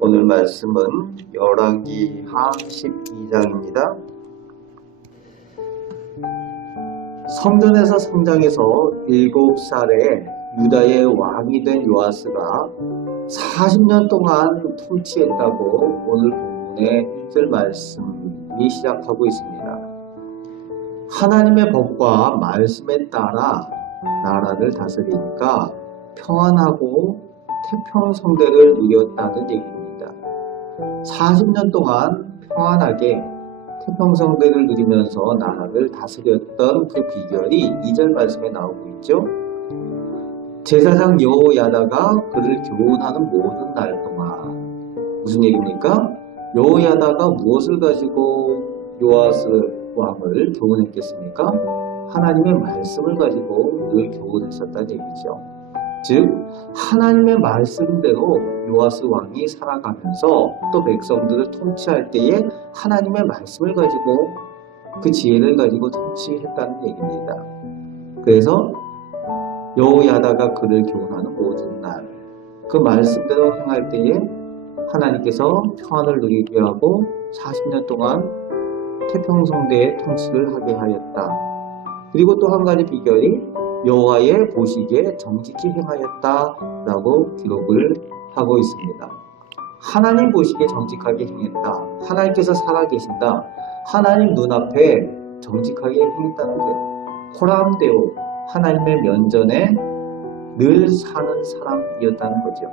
오늘 말씀은 열왕기하 12장입니다. 성전에서 성장해서 7살에 유다의 왕이 된 요아스가 40년 동안 통치했다고 오늘 본문의 1절 말씀이 시작하고 있습니다. 하나님의 법과 말씀에 따라 나라를 다스리니까 평안하고 태평성대를 누렸다는 얘기입니다. 40년 동안 평안하게 태평성대를 누리면서 나라를 다스렸던 그 비결이 2절 말씀에 나오고 있죠. 제사장 여호야다가 그를 교훈하는 모든 날 동안, 무슨 얘기입니까? 여호야다가 무엇을 가지고 요아스 왕을 교훈했겠습니까? 하나님의 말씀을 가지고 늘 교훈했었다는 얘기죠. 즉 하나님의 말씀대로 요아스 왕이 살아가면서 또 백성들을 통치할 때에 하나님의 말씀을 가지고 그 지혜를 가지고 통치했다는 얘기입니다. 그래서 여호야다가 그를 교훈하는 모든 날, 그 말씀대로 행할 때에 하나님께서 평안을 누리게 하고 40년 동안 태평성대의 통치를 하게 하였다. 그리고 또 한 가지 비결이 여호와의 보시기에 정직히 행하였다라고 기록을 하고 있습니다. 하나님 보시기에 정직하게 행했다. 하나님께서 살아계신다. 하나님 눈앞에 정직하게 행했다는 게 호람데오, 하나님의 면전에 늘 사는 사람이었다는 거죠.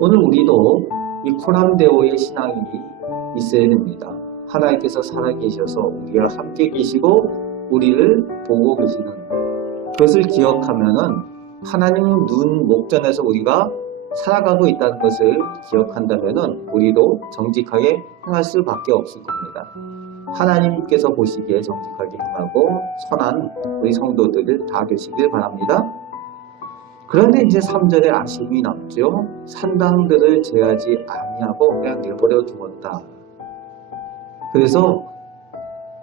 오늘 우리도 이 호람데오의 신앙이 있어야 됩니다. 하나님께서 살아계셔서 우리와 함께 계시고 우리를 보고 계시는 그것을 기억하면은 하나님 눈 목전에서 우리가 살아가고 있다는 것을 기억한다면은 우리도 정직하게 행할 수밖에 없을 겁니다. 하나님께서 보시기에 정직하게 행하고 선한 우리 성도들을 다 되시길 바랍니다. 그런데 이제 3절에 아쉬움이 남죠. 산당들을 제하지 아니하고 그냥 내버려 두었다. 그래서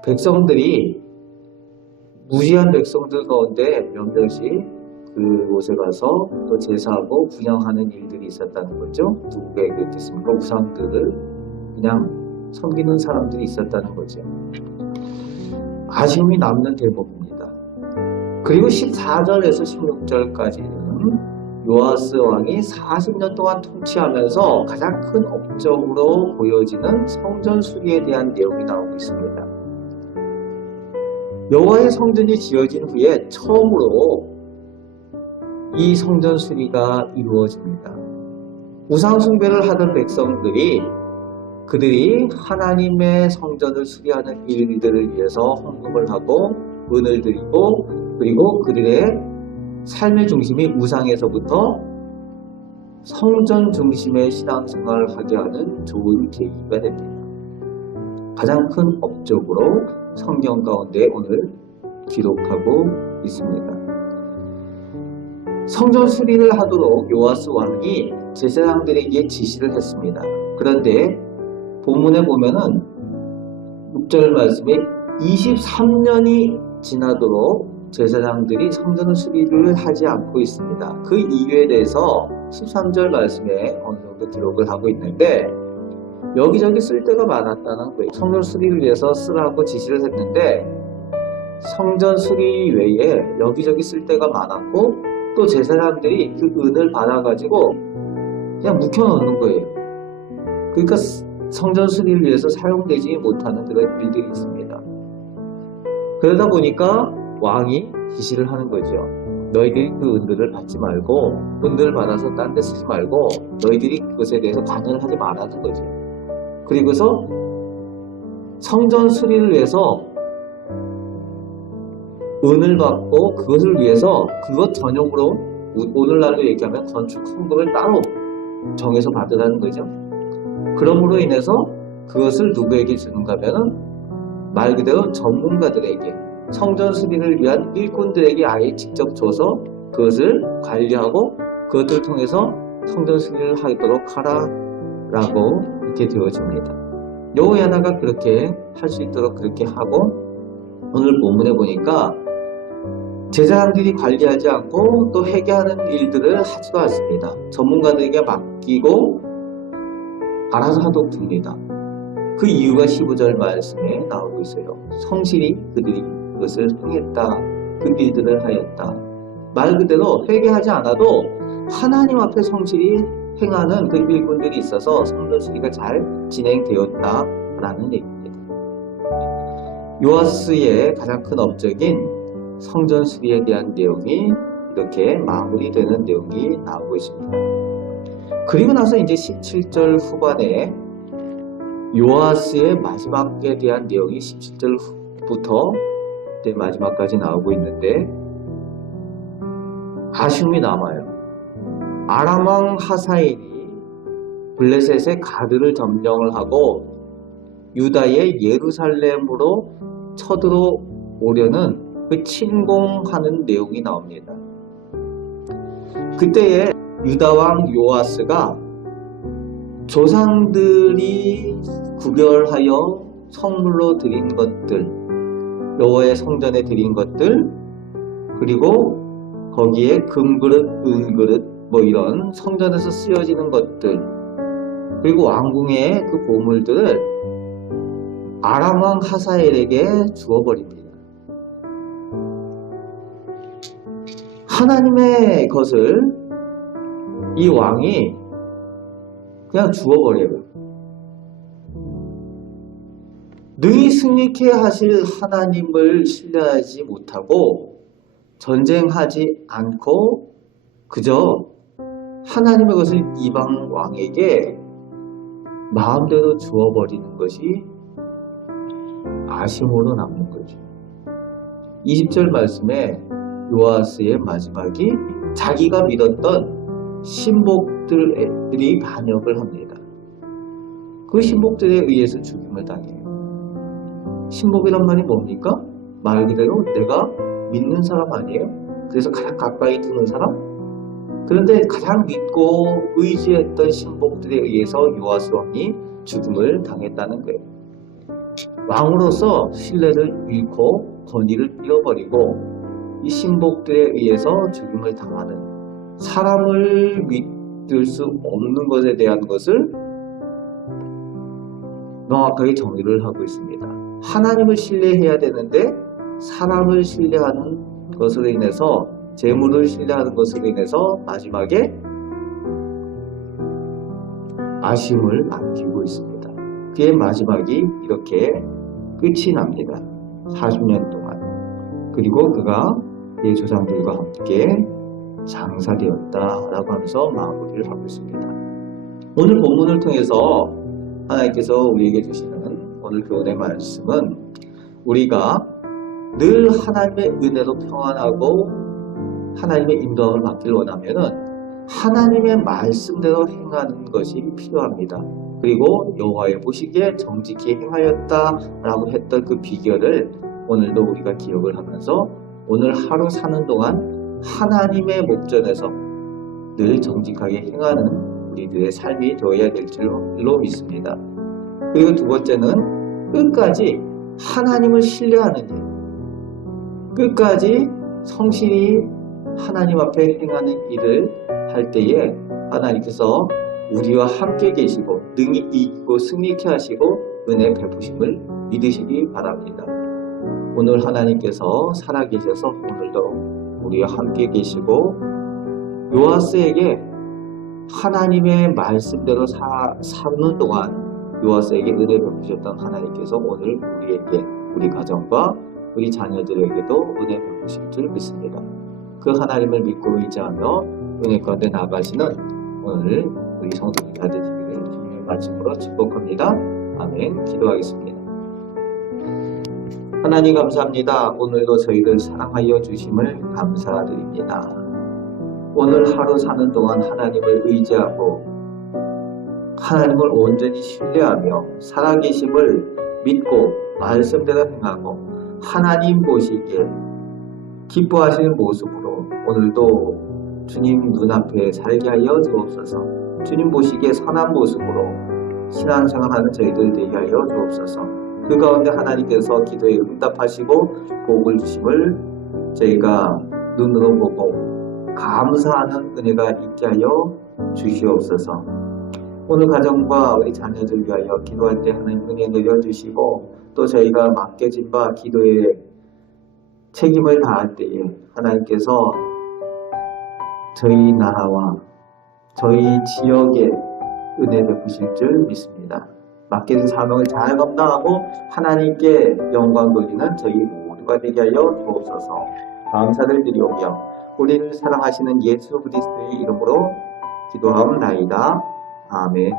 백성들이 무지한 백성들 가운데 몇몇이 그곳에 가서 또 제사하고 분향하는 일들이 있었다는 거죠. 누구가 얘기했겠습니까? 우상들을 그냥 섬기는 사람들이 있었다는 거죠. 아쉬움이 남는 대목입니다. 그리고 14절에서 16절까지는 요아스 왕이 40년 동안 통치하면서 가장 큰 업적으로 보여지는 성전 수리에 대한 내용이 나오고 있습니다. 여호와의 성전이 지어진 후에 처음으로 이 성전 수리가 이루어집니다. 우상 숭배를 하던 백성들이 그들이 하나님의 성전을 수리하는 일들을 위해서 헌금을 하고 은을 드리고 그리고 그들의 삶의 중심이 우상에서부터 성전 중심의 신앙생활을 하게 하는 좋은 계기가 됩니다. 가장 큰 업적으로 성경 가운데 오늘 기록하고 있습니다. 성전 수리를 하도록 요아스 왕이 제사장들에게 지시를 했습니다. 그런데 본문에 보면은 6절 말씀에 23년이 지나도록 제사장들이 성전 수리를 하지 않고 있습니다. 그 이유에 대해서 13절 말씀에 어느 정도 기록을 하고 있는데 여기저기 쓸 데가 많았다는 거예요. 성전 수리를 위해서 쓰라고 지시를 했는데 성전 수리 외에 여기저기 쓸 데가 많았고 또 제사장들이 그 은을 받아가지고 그냥 묵혀놓는 거예요. 그러니까 성전 수리를 위해서 사용되지 못하는 그런 일들이 있습니다. 그러다 보니까 왕이 지시를 하는 거죠. 너희들이 그 은들을 받지 말고 은들을 받아서 딴 데 쓰지 말고 너희들이 그것에 대해서 관여를 하지 말라는 거죠. 그리고서 성전 수리를 위해서 은을 받고 그것을 위해서 그것 전용으로 오늘날로 얘기하면 건축 헌금을 따로 정해서 받으라는 거죠. 그러므로 인해서 그것을 누구에게 주는가 하면은 말 그대로 전문가들에게 성전 수리를 위한 일꾼들에게 아예 직접 줘서 그것을 관리하고 그것들을 통해서 성전 수리를 하도록 하라라고 이렇게 되어집니다. 여호야다가 그렇게 할 수 있도록 그렇게 하고, 오늘 본문에 보니까 제사장들이 관리하지 않고 또 회개하는 일들을 하지도 않습니다. 전문가들에게 맡기고 알아서 하도록 둡니다. 그 이유가 15절 말씀에 나오고 있어요. 성실히 그들이 그것을 행했다. 그 일들을 하였다. 말 그대로 회개하지 않아도 하나님 앞에 성실히 행하는 그 일꾼들이 있어서 성전 수리가 잘 진행되었다라는 얘기입니다. 요아스의 가장 큰 업적인 성전 수리에 대한 내용이 이렇게 마무리되는 내용이 나오고 있습니다. 그리고 나서 이제 17절 후반에 요아스의 마지막에 대한 내용이 17절부터 마지막까지 나오고 있는데 아쉬움이 남아요. 아람 왕 하사엘이 블레셋의 가드를 점령을 하고 유다의 예루살렘으로 쳐들어오려는 그 침공하는 내용이 나옵니다. 그때에 유다 왕 요아스가 조상들이 구별하여 성물로 드린 것들, 여호와의 성전에 드린 것들, 그리고 거기에 금그릇, 은그릇, 이런 성전에서 쓰여지는 것들, 그리고 왕궁의 그 보물들을 아람 왕 하사엘에게 주어버립니다. 하나님의 것을 이 왕이 그냥 주어버려요. 능히 승리케 하실 하나님을 신뢰하지 못하고 전쟁하지 않고 그저 하나님의 것을 이방 왕에게 마음대로 주어버리는 것이 아쉬움으로 남는 거죠. 20절 말씀에 요아스의 마지막이 자기가 믿었던 신복들이 반역을 합니다. 그 신복들에 의해서 죽임을 당해요. 신복이란 말이 뭡니까? 말 그대로 내가 믿는 사람 아니에요? 그래서 가장 가까이 두는 사람? 그런데 가장 믿고 의지했던 신복들에 의해서 요아스 왕이 죽음을 당했다는 거예요. 왕으로서 신뢰를 잃고 권위를 잃어버리고 이 신복들에 의해서 죽임을 당하는, 사람을 믿을 수 없는 것에 대한 것을 명확하게 정의를 하고 있습니다. 하나님을 신뢰해야 되는데 사람을 신뢰하는 것으로 인해서, 재물을 신뢰하는 것으로 인해서 마지막에 아쉬움을 남기고 있습니다. 그의 마지막이 이렇게 끝이 납니다. 40년 동안. 그리고 그가 그의 조상들과 함께 장사되었다라고 하면서 마무리를 하고 있습니다. 오늘 본문을 통해서 하나님께서 우리에게 주시는 오늘 교훈의 말씀은, 우리가 늘 하나님의 은혜로 평안하고 하나님의 인도함을 받기를 원하면은 하나님의 말씀대로 행하는 것이 필요합니다. 그리고 여호와의 보시기에 정직히 행하였다라고 했던 그 비결을 오늘도 우리가 기억을 하면서 오늘 하루 사는 동안 하나님의 목전에서 늘 정직하게 행하는 우리들의 삶이 되어야 될 줄로 믿습니다. 그리고 두 번째는 끝까지 하나님을 신뢰하는 일, 끝까지 성실히 하나님 앞에 행하는 일을 할 때에 하나님께서 우리와 함께 계시고 능히 이기고 승리케 하시고 은혜 베푸심을 믿으시기 바랍니다. 오늘 하나님께서 살아계셔서 오늘도 우리와 함께 계시고 요아스에게 하나님의 말씀대로 사는 동안 요아스에게 은혜 베푸셨던 하나님께서 오늘 우리에게, 우리 가정과 우리 자녀들에게도 은혜 베푸실 줄 믿습니다. 그 하나님을 믿고 의지하며 은혜 가운데 나가시는 오늘 우리 성도들 다 되시기를 주님의 말씀으로 축복합니다. 아멘. 기도하겠습니다. 하나님 감사합니다. 오늘도 저희를 사랑하여 주심을 감사드립니다. 오늘 하루 사는 동안 하나님을 의지하고 하나님을 온전히 신뢰하며 살아계심을 믿고 말씀대로 행하고 하나님 보시기에 기뻐하시는 모습으로 오늘도 주님 눈앞에 살게 하여 주옵소서. 주님 보시기에 선한 모습으로 신앙생활하는 저희들 되게 하여 주옵소서. 그 가운데 하나님께서 기도에 응답하시고 복을 주심을 저희가 눈으로 보고 감사하는 은혜가 있게 하여 주시옵소서. 오늘 가정과 우리 자녀들 위하여 기도할 때 하나님 은혜 내려주시고 또 저희가 맡겨진 바 기도에 책임을 다할 때에 하나님께서 저희 나라와 저희 지역에 은혜 베푸실 줄 믿습니다. 맡겨진 사명을 잘 감당하고 하나님께 영광 돌리는 저희 모두가 되게 하여 주옵소서. 감사를 드리오며 우리를 사랑하시는 예수 그리스도의 이름으로 기도하옵나이다. 아멘.